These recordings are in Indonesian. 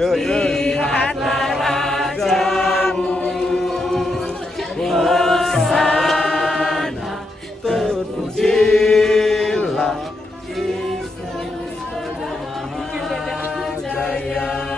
Lihatlah rajamu, Hosana, terpujilah Kristus Maha Jaya.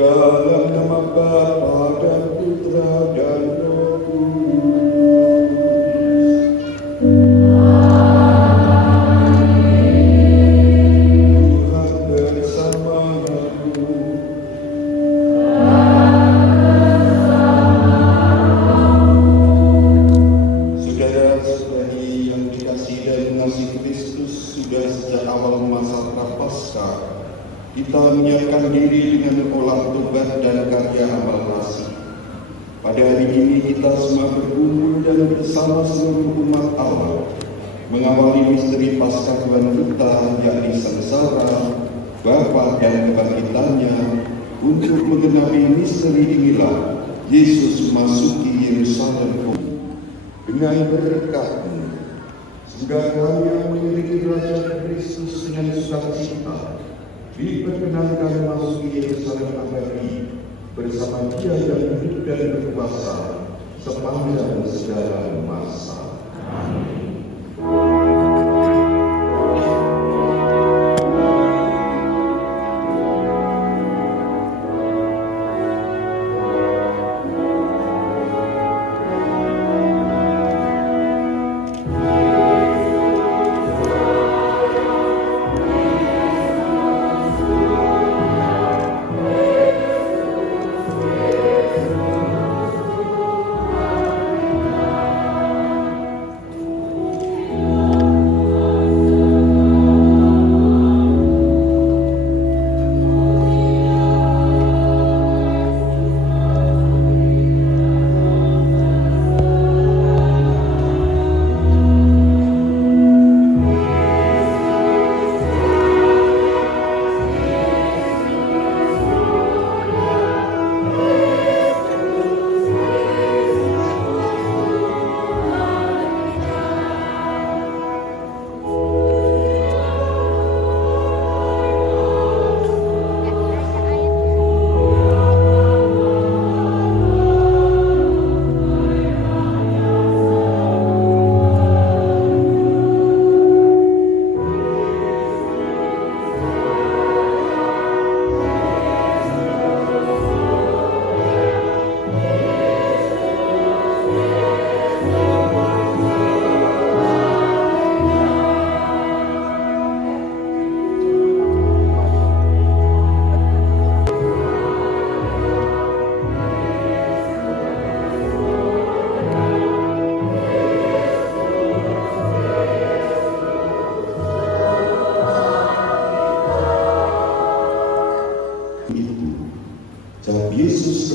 Dalam nama Bapa dan Putra dan Roh Kudus. Tuhan bersamamu. Saudara-saudari yang dikasihi dan mengasihi Kristus, sudah sejak awal masa Prapaskah kita menyiapkan diri dengan olah tobat dan karya amal kasih. Pada hari ini kita semua berkumpul dan bersama seluruh umat Allah mengawali misteri Paskah Tuhan kita, yakni sengsara, Bapa dan kebangkitannya. Untuk menggenapi misteri inilah Yesus memasuki Yerusalem dengan berkatmu. Semoga kami memiliki Raja Kristus dengan sukacita diperkenankan masuk Yerusalem abadi bersama Dia yang hidup dan berkuasa sepanjang segala masa. Amin.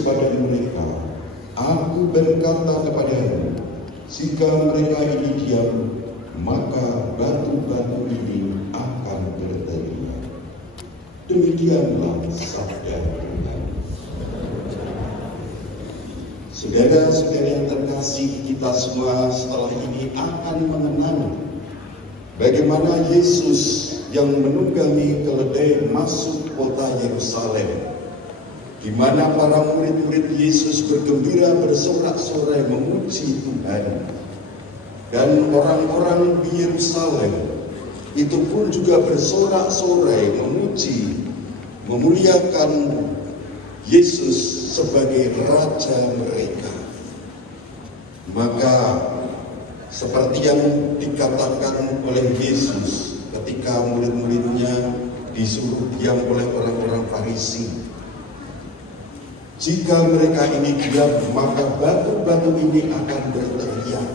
kepada mereka, "Aku berkata kepadamu, jika mereka ini diam, maka batu-batu ini akan berteriak." Demikianlah sabda Tuhan. Saudara-saudara yang terkasih, kita semua setelah ini akan mengenang bagaimana Yesus yang menunggangi keledai masuk kota Yerusalem, di mana para murid-murid Yesus bergembira bersorak-sorai memuji Tuhan. Dan orang-orang di Yerusalem itu pun juga bersorak-sorai memuji, memuliakan Yesus sebagai Raja mereka. Maka seperti yang dikatakan oleh Yesus ketika murid-muridnya disuruh diam oleh orang-orang Farisi, "Jika mereka ini diam, maka batu-batu ini akan berteriak."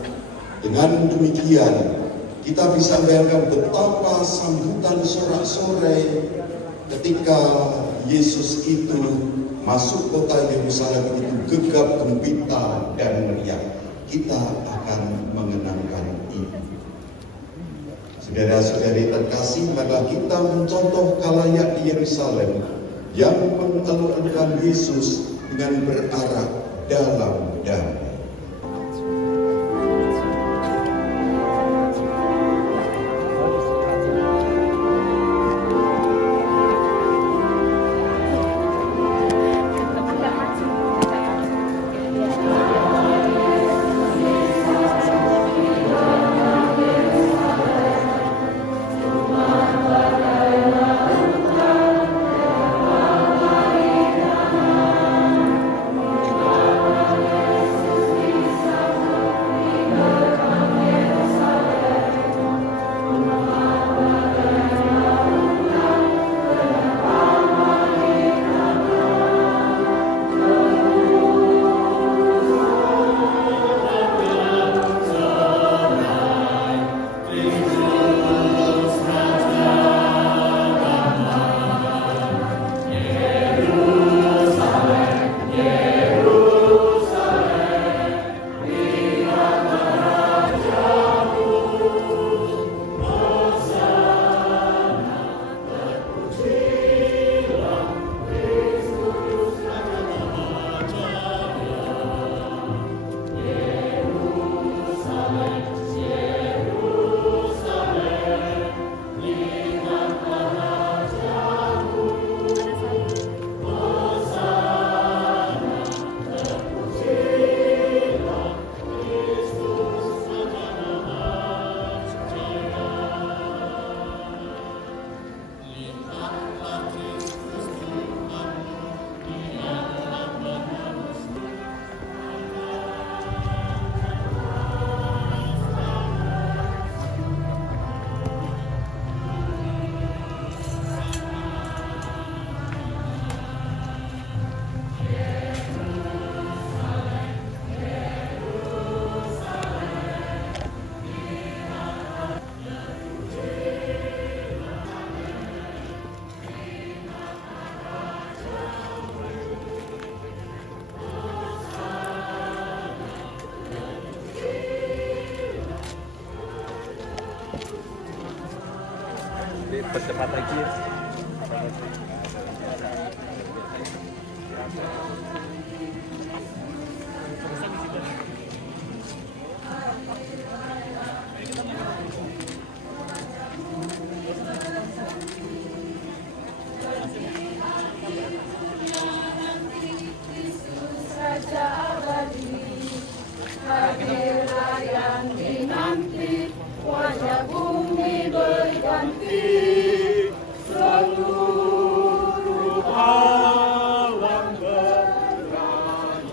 Dengan demikian, kita bisa bayangkan betapa sambutan sorak-sorai ketika Yesus itu masuk kota Yerusalem itu gegap gempita dan meriah. Kita akan mengenangkan ini. Saudara-saudari terkasih, maka kita mencontoh khalayak di Yerusalem yang mengeluarkan Yesus dengan berarah dalam damai. Percepat lagi ya. Wajah bumi berganti, seluruh alam berani bermagam.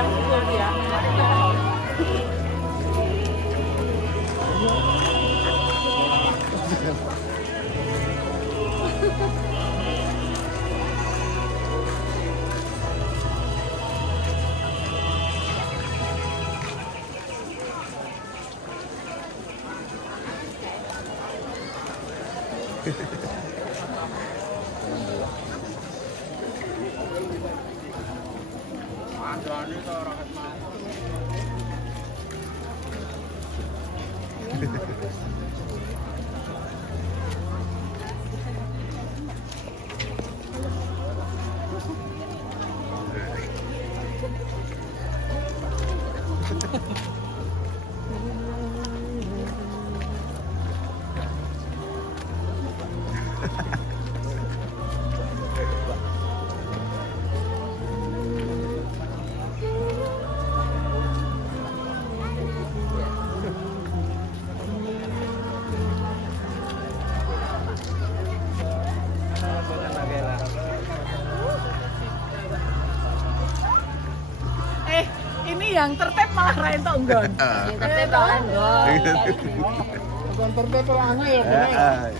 pas itu dia. Ini yang tertib malah Rain tok nggon. Yang tertib tok nggon. Bukan tertib orangnya ya bener.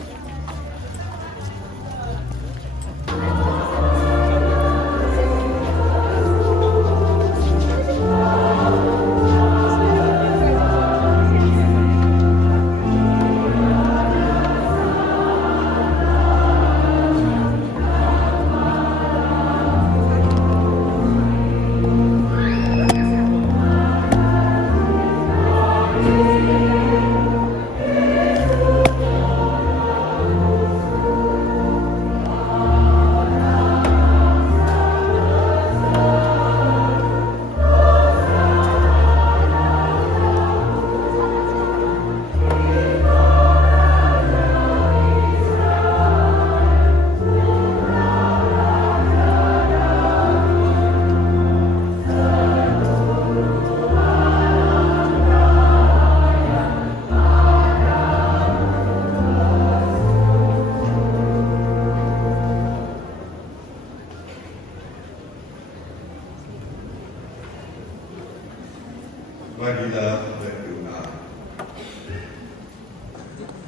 Marilah berdoa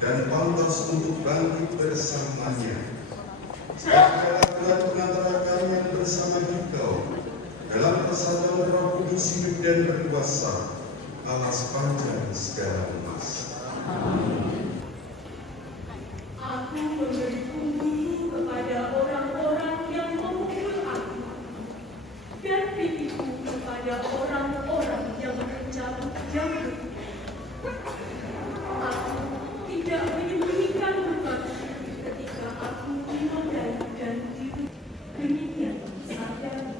dan pantas untuk bangkit bersamanya. Sebagai Tuhan pengantara kalian bersama Engkau dalam persatuan Roh Kudus hidup dan berkuasa Allah sepanjang segala emas. Aku memberi punggungku kepada orang-orang yang memukul aku, dan pipiku kepada orang-orang yang mencabut jambut. Aku tidak menyembunyikan lukaku ketika aku dinodai dan tidur. Demikian sadar.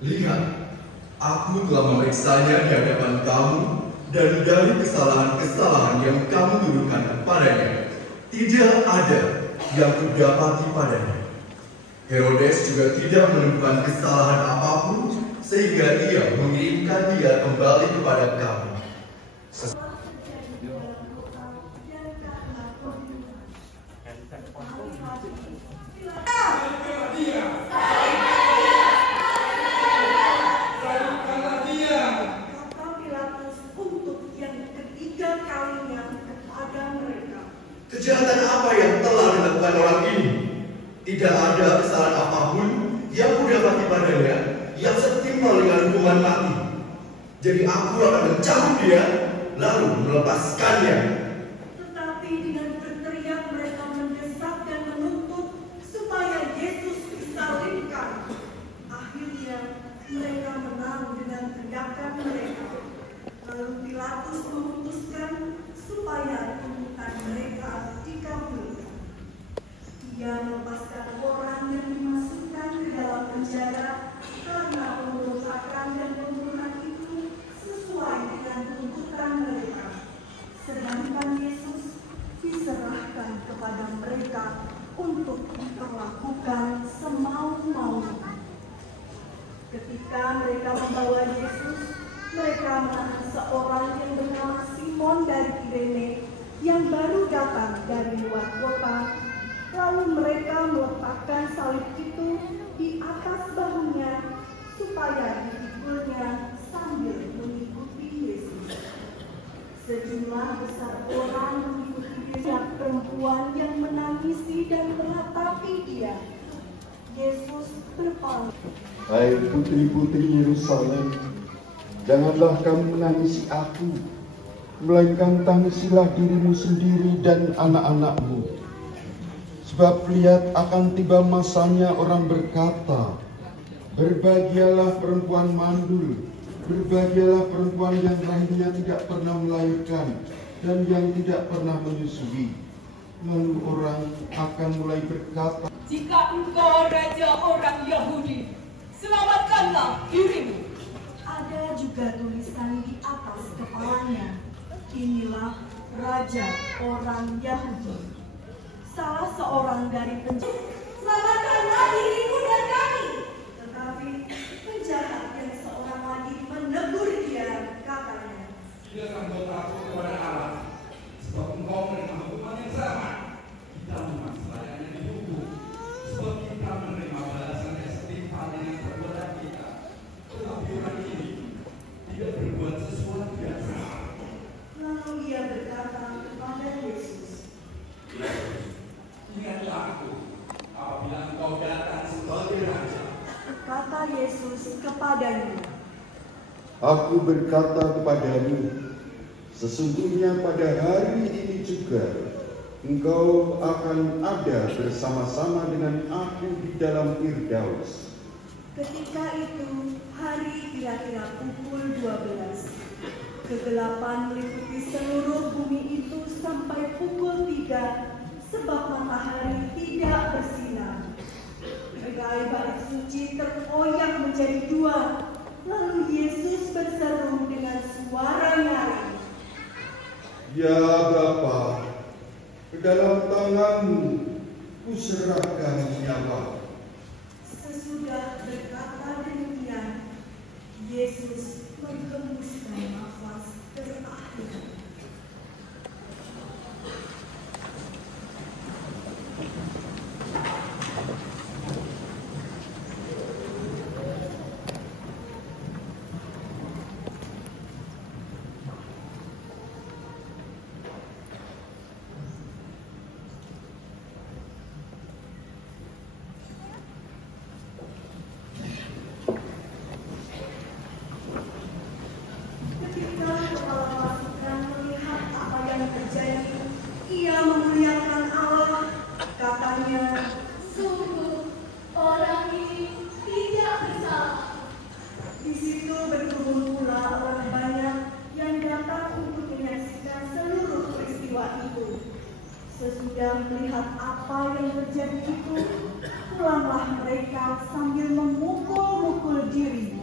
Lihat, aku telah memeriksanya di hadapan kamu, dan dari kesalahan-kesalahan yang kamu tuduhkan kepadanya, tidak ada yang kudapati padanya. Herodes juga tidak menemukan kesalahan apapun, sehingga ia mengirimkan dia kembali kepada kamu. Kejahatan apa yang telah dilakukan orang ini? Tidak ada kesalahan apapun yang kudapati padanya yang setimpal dengan hukuman mati. Jadi aku akan mencabut dia, lalu melepaskannya. Tetapi dengan berteriak mereka mendesak dan menuntut supaya Yesus disalibkan. Akhirnya mereka menang dengan tindakan mereka. Lalu Pilatus memutuskan supaya tuntutan mereka dikabulkan. Ia melepaskan orang yang dimasukkan ke dalam penjara karena pemberontakan dan pembunuhan itu sesuai dengan tuntutan mereka. Sedangkan Yesus diserahkan kepada mereka untuk diperlakukan semau-maunya. Ketika mereka membawa Yesus, mereka menahan seorang yang bernama Simon dari Kirene yang baru datang dari luar kota. Lalu mereka meletakkan salib itu di atas bahunya supaya dipikulnya sambil mengikuti Yesus. Sejumlah besar orang mengikuti Yesus, perempuan yang menangisi dan meratapi dia. Yesus berpaling. Hai putri-putri Yerusalem, janganlah kamu menangisi aku, melainkan tangisilah dirimu sendiri dan anak-anakmu. Sebab lihat akan tiba masanya orang berkata, berbahagialah perempuan mandul, berbahagialah perempuan yang rahimnya tidak pernah melahirkan dan yang tidak pernah menyusui. Lalu orang akan mulai berkata, jika engkau raja orang Yahudi, selamatkanlah dirimu. Ada juga tulisan di atas kepalanya, inilah raja orang Yahudi. Salah seorang dari penjahat, selamatkanlah dirimu dan kami. Tetapi penjahat yang seorang lagi menegur dia, katanya, Dia akan bertakut kepada Allah, sebab engkau menerima hukuman yang sama. Kita memang selayaknya dihukum, sebab kita menerima balasan yang setimpal dengan perbuatan kita. Tetapi orang ini tidak berbuat sesuatu yang salah. Lalu ia berkata kepada Yesus, Ingatlah aku, apabila engkau datang sebagai raja. kata Yesus kepadanya, aku berkata kepadamu, sesungguhnya pada hari ini juga engkau akan ada bersama-sama dengan aku di dalam Firdaus. ketika itu hari kira-kira pukul 12. Kegelapan meliputi seluruh bumi itu sampai pukul 3, sebab matahari tidak bersinar. Tirai bait suci terkoyak menjadi 2. Lalu Yesus berseru dengan suara nyaring, Ya Bapa, ke dalam tanganmu kuserahkan nyawa. Sesudah berkata demikian, Yesus menghembuskan nafas terakhir. Ketika kepala pasukan melihat apa yang terjadi, ia memuliakan Allah. Katanya, Sungguh, orang ini tidak bersalah. di situ berkumpul pula orang banyak yang datang untuk menyaksikan seluruh peristiwa itu. Sesudah melihat apa yang terjadi itu, pulanglah mereka sambil memukul-mukul diri.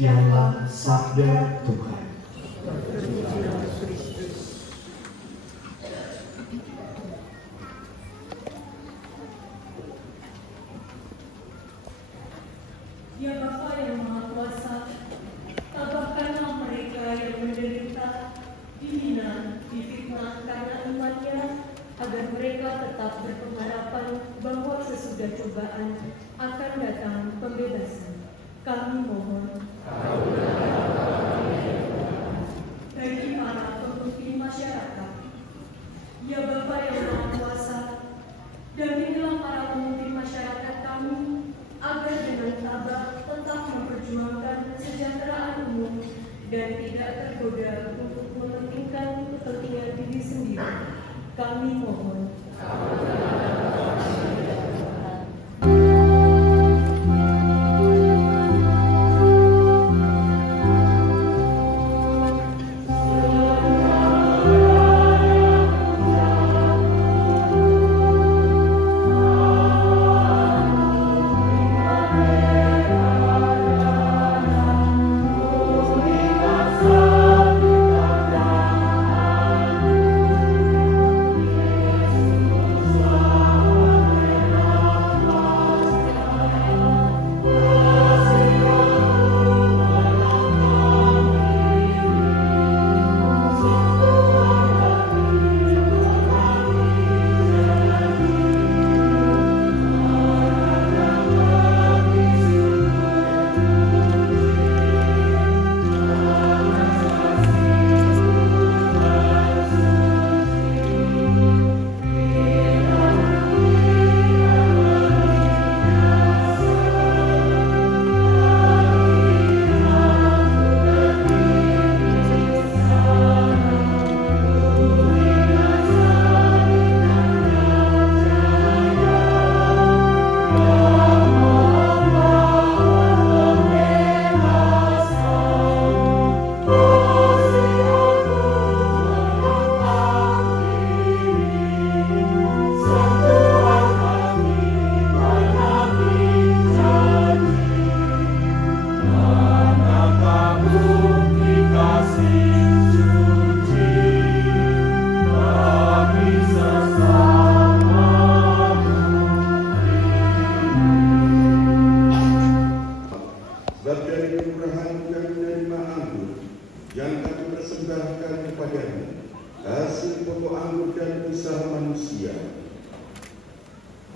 Demikianlah sabda Tuhan. Ya Bapa yang Maha Kuasa, tabahkanlah mereka yang menderita, dihina, difitnah karena imannya, agar mereka tetap berpengharapan bahwa sesudah cobaan akan datang pembebasan. Kami mohon. Bagi para pemimpin masyarakat, ya Bapa yang Maha Kuasa, dampingilah para pemimpin masyarakat kami agar dengan tabah tetap memperjuangkan kesejahteraan umum dan tidak tergoda untuk mementingkan kepentingan diri sendiri. Kami mohon.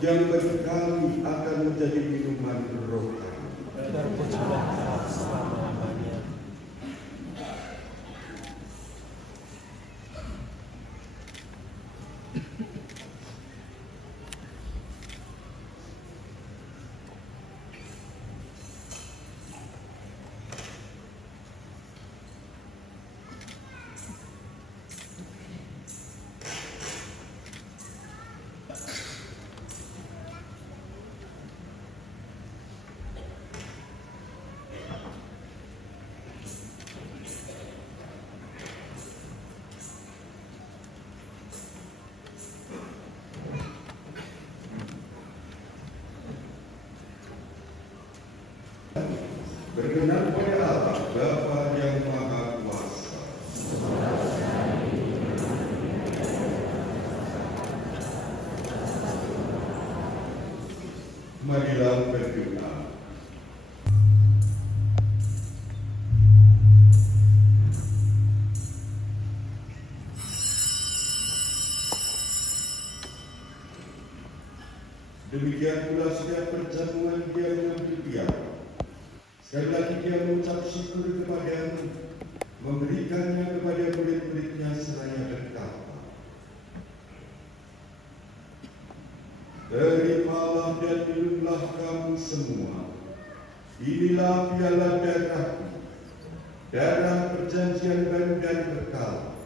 yang bagi kami akan menjadi minuman rohani. Berkenan pada Allah Bapa yang Maha Kuasa. Marilah berdoa. Demikian pula setiap perjamuan dia mengambil piala. Sekali lagi dia mengucap syukur kepadamu, memberikannya kepada murid-muridnya seraya berkata, terimalah dan minumlah kamu semua. Inilah piala darahku, darah perjanjian baru dan kekal,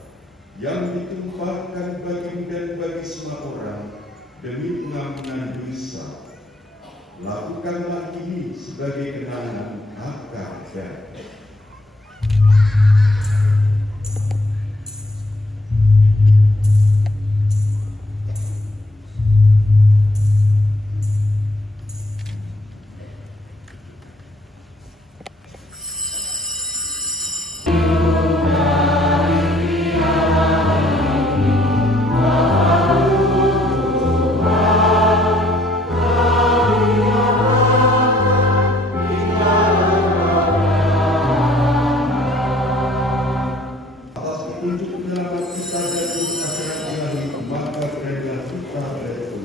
yang ditumpahkan bagimu dan bagi semua orang demi pengampunan dosa. Lakukanlah ini sebagai kenangan akan dan untuk menyelamat kita dari akhirat ilahi, maka berilah kita berdoa.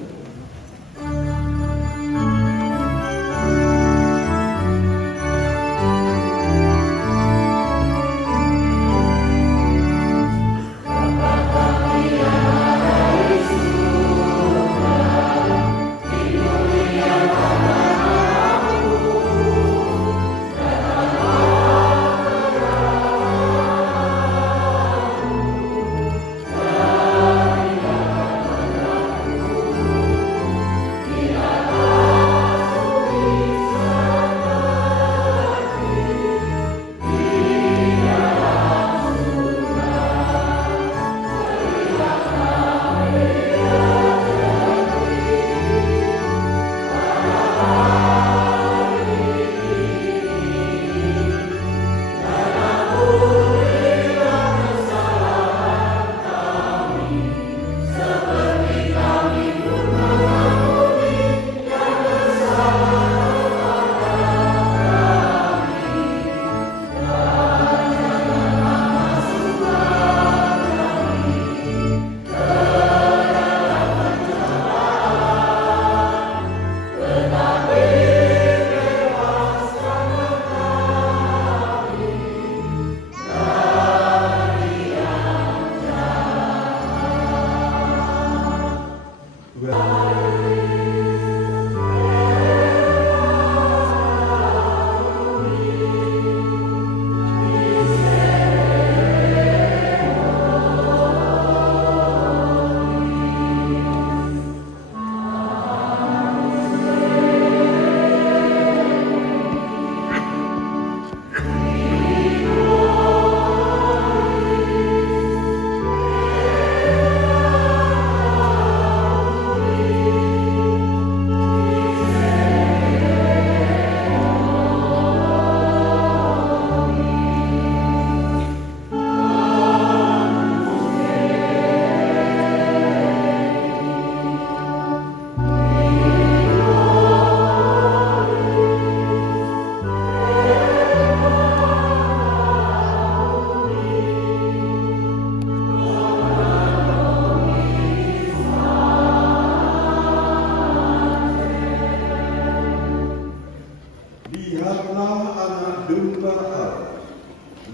Lihatlah anak domba Allah,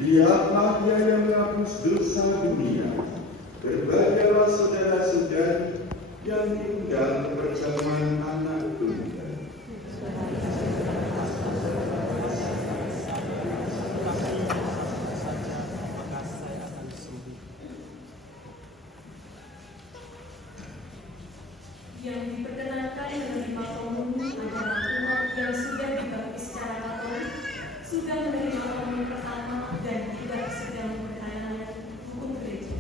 lihatlah Dia yang menghapus dosa dunia. Berbahagialah saudara-saudari yang diundang perjamuan anak domba. Yang diperkenankan menerima komunion adalah umat yang sudah dibaptis secara Katolik, sudah menerima komunion pertama dan tidak sedang berhalangan hukum gereja.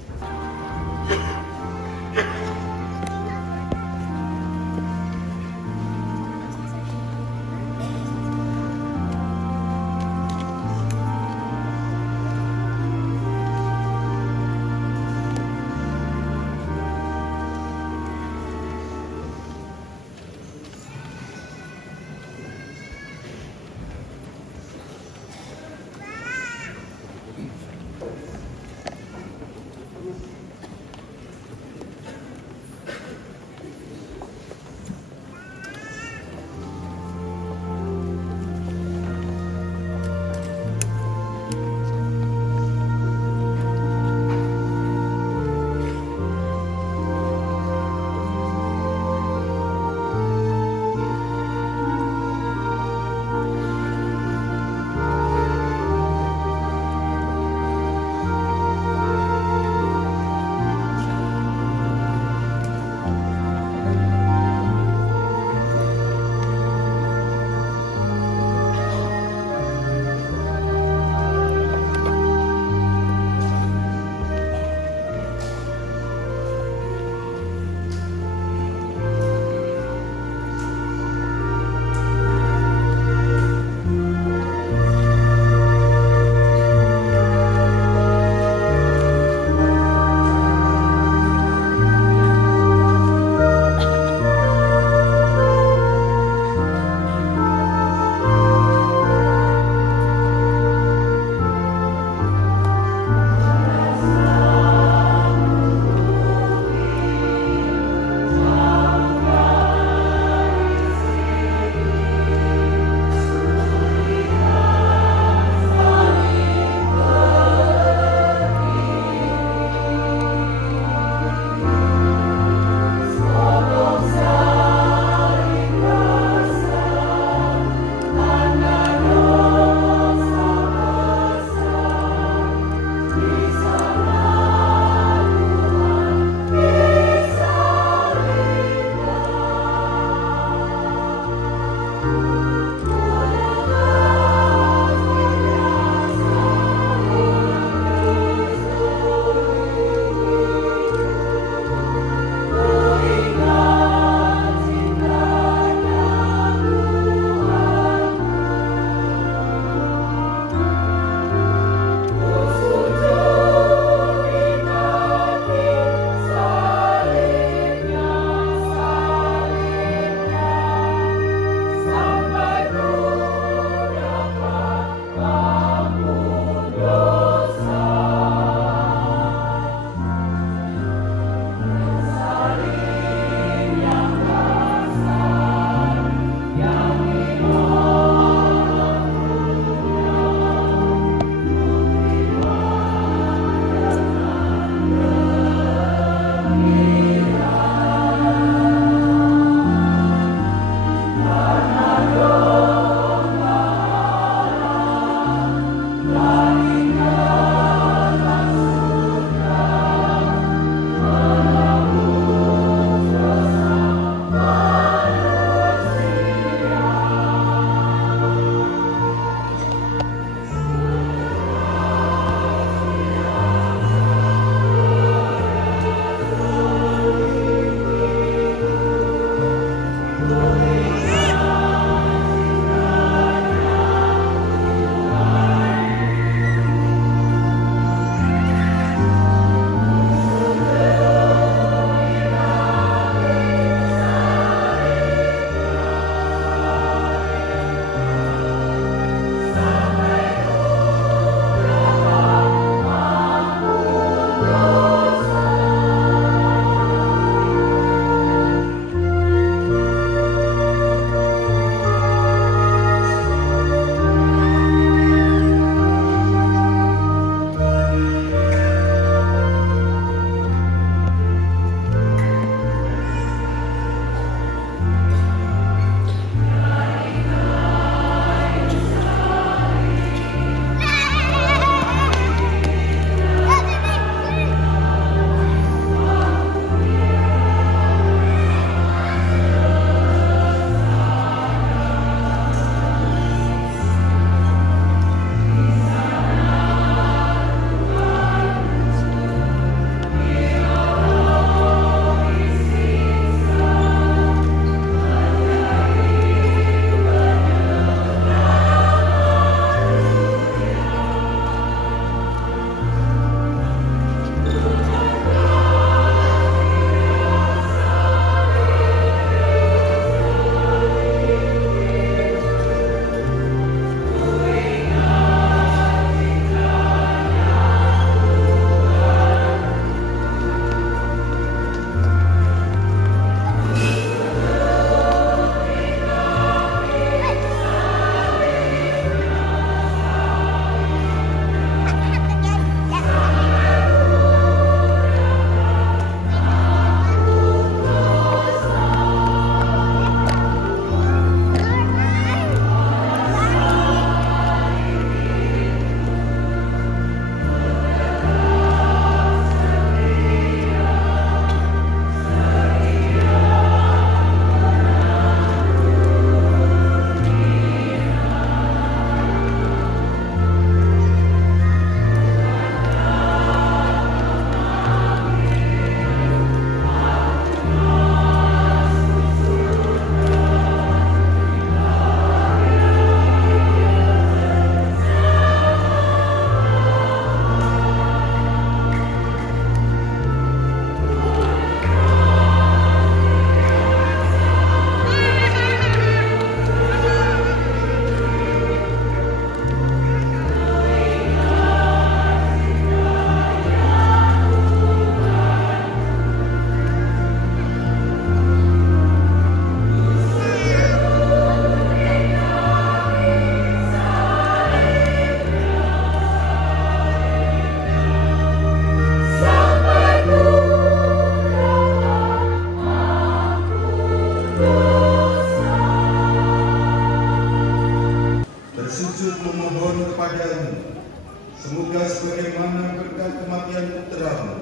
kuasamu,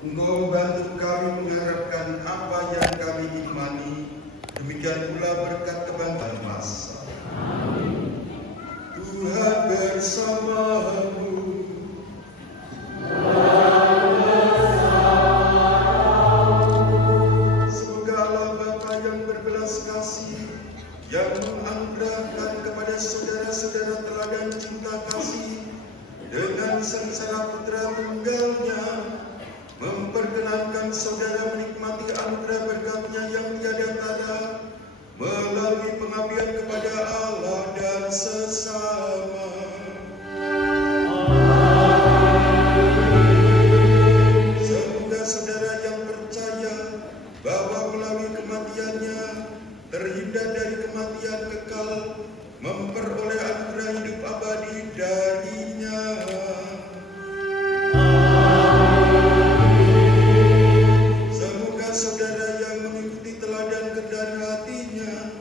Engkau membantu kami mengharapkan apa yang kami imani, demikian pula berkat kebanggaan masa. Tuhan bersamamu. Semoga Allah Bapa yang berbelas kasih, yang menganugerahkan kepada saudara-saudara teladan cinta kasih dengan sengsara putra tunggalnya, memperkenankan saudara menikmati anugerah berkat-Nya yang tiada tara melalui pengabdian kepada Allah dan sesama. Semoga saudara yang percaya bahwa melalui kematian-Nya terhindar dari kematian kekal, memperoleh anugerah hidup abadi dari-Nya. Semoga saudara yang mengikuti teladan kehendak hati-Nya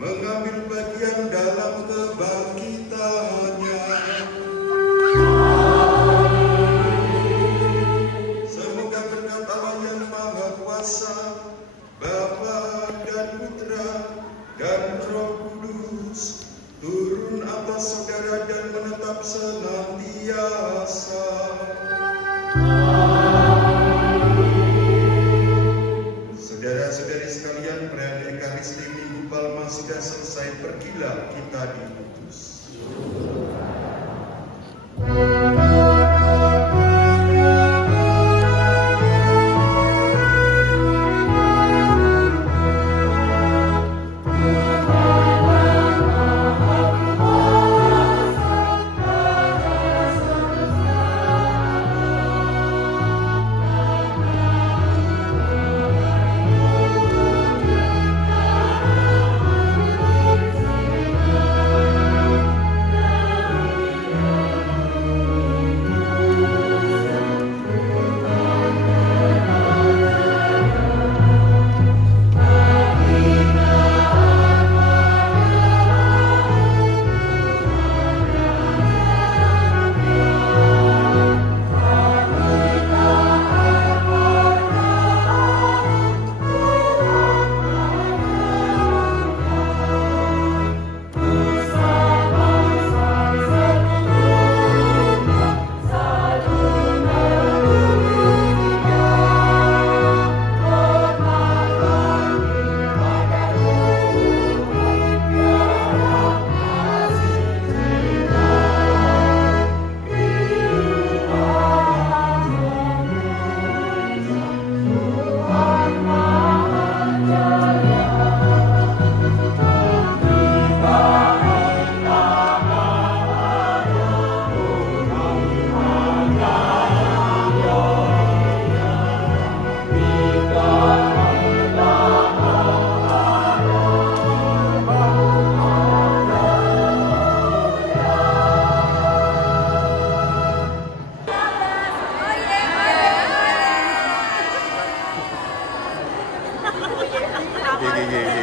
mengambil bagian dalam kebangkitan-Nya. Semoga berkat Allah yang Maha Kuasa, Bapa dan Putra dan Roh Kudus turun atas saudara dan menetap senantiasa. Saudara-saudari sekalian, perayaan Ekaristi Minggu Palma sudah selesai. Pergilah kita diutus. Gigi.